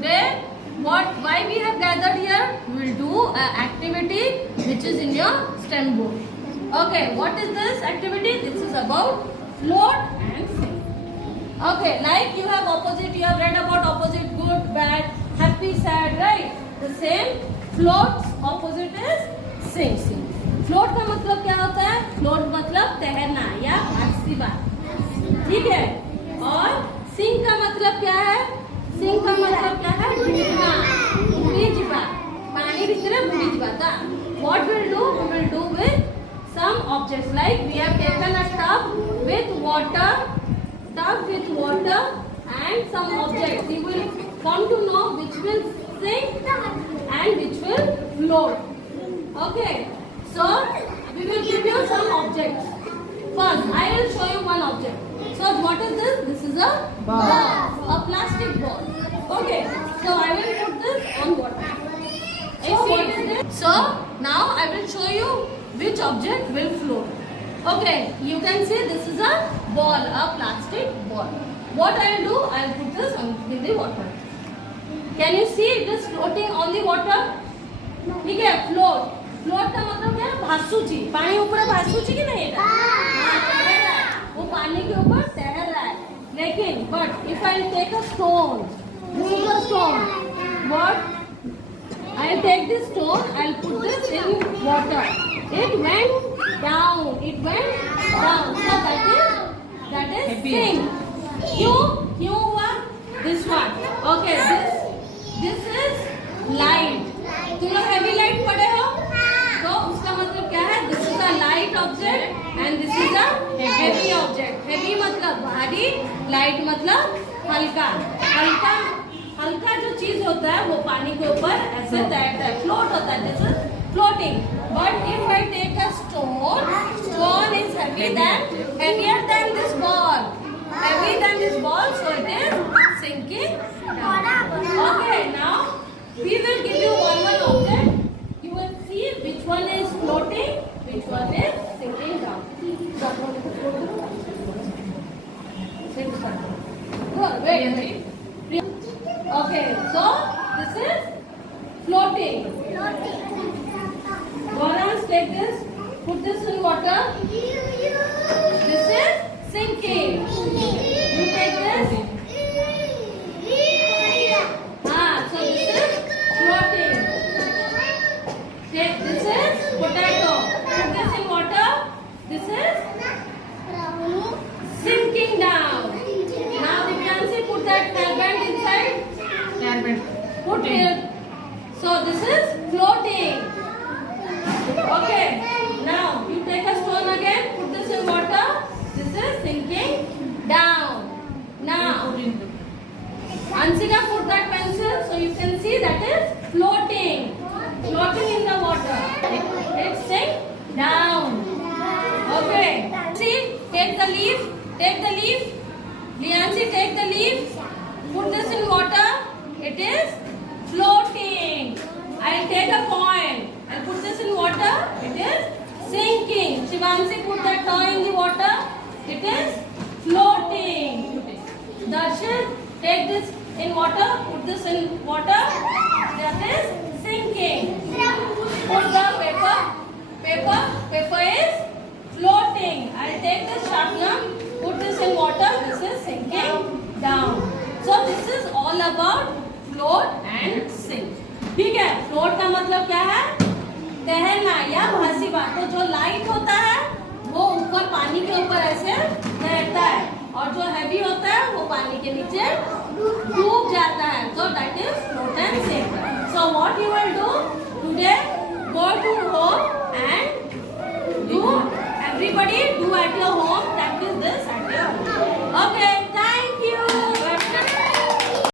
Today, why we have gathered here? We will do an activity which is in your STEM book. Okay, what is this activity? This is about float and sing. Okay, like you have opposite, you have read about opposite, good, bad, happy, sad, right? The same, float's opposite is sing. Float का मतलब क्या होता है? Float मतलब तैरना या भागती बात, ठीक है। और सिंग का मतलब क्या है? सिंग का मतलब क्या है? डूबना, बुड़ी जीवा, पानी भीतर बुड़ी जीवा। What we'll do? We will do with some objects, like we have taken a tub with water, and some objects. We will come to know which will sink and which will float. Okay. So, we will give you some objects. First, I will show you one object. So, what is this? This is a ball. A plastic ball. Okay. So, I will put this on water. So, what is this? So, now I will show you which object will float. Okay. You can see this is a ball, a plastic ball. What I will do? I will put this in the water. Can you see it is floating on the water? ठीक है, float. Float का मतलब क्या है? भासूची, पानी ऊपर भासूची की नहीं है, तैर रहा है, वो पानी के ऊपर तैर रहा है। लेकिन but if I take a stone, what I will take this stone, I will put this in water. It went down. So that is sink. क्यों हुआ? This one. Okay, this is light. तुम लोग heavy light पढ़े हो? तो उसका मतलब क्या है? This is a light object and this is a heavy object. Heavy मतलब भारी, light मतलब हल्का। हल्का जो चीज होता है वो पानी के ऊपर ऐसे तैरता है, float होता है, this is floating. But if I take a stone is heavier than this ball. So it is sinking down. Okay, now we will give you one object. You will see which one is floating, which one is sinking down. Wait. Okay, so this is floating. Gorans, take this, put this in water. This is sinking. You take this. So this is floating. This is potato. Put this in water. This is sinking down. Now Divyanshi, put that hairband inside. Put here. So this is floating. Okay. Now you take a stone again. Put this in water. This is sinking down. Now Ansika, put that pencil so you can see that is floating in the water. It sink down. Okay. See, take the leaf. Liansi, take the leaf. Put this in water. It is floating. I'll take a coin. I'll put this in water. It is sinking. Shivansi, put that toy in the water. It is floating. Darshan, take this in water. Put this in water. That is sinking. Put the paper is floating. I'll take this sharpener. Put this in water. This is sinking down. So this is all about float and sink. ठीक है, float का मतलब क्या है? तैरना या भासी बात। तो जो लाइट होता है वो ऊपर पानी के ऊपर ऐसे तैरता है और जो हैवी होता है वो पानी के नीचे डूब जाता है। So that is float and sink. So what you will do today? Go to home and everybody do at your home.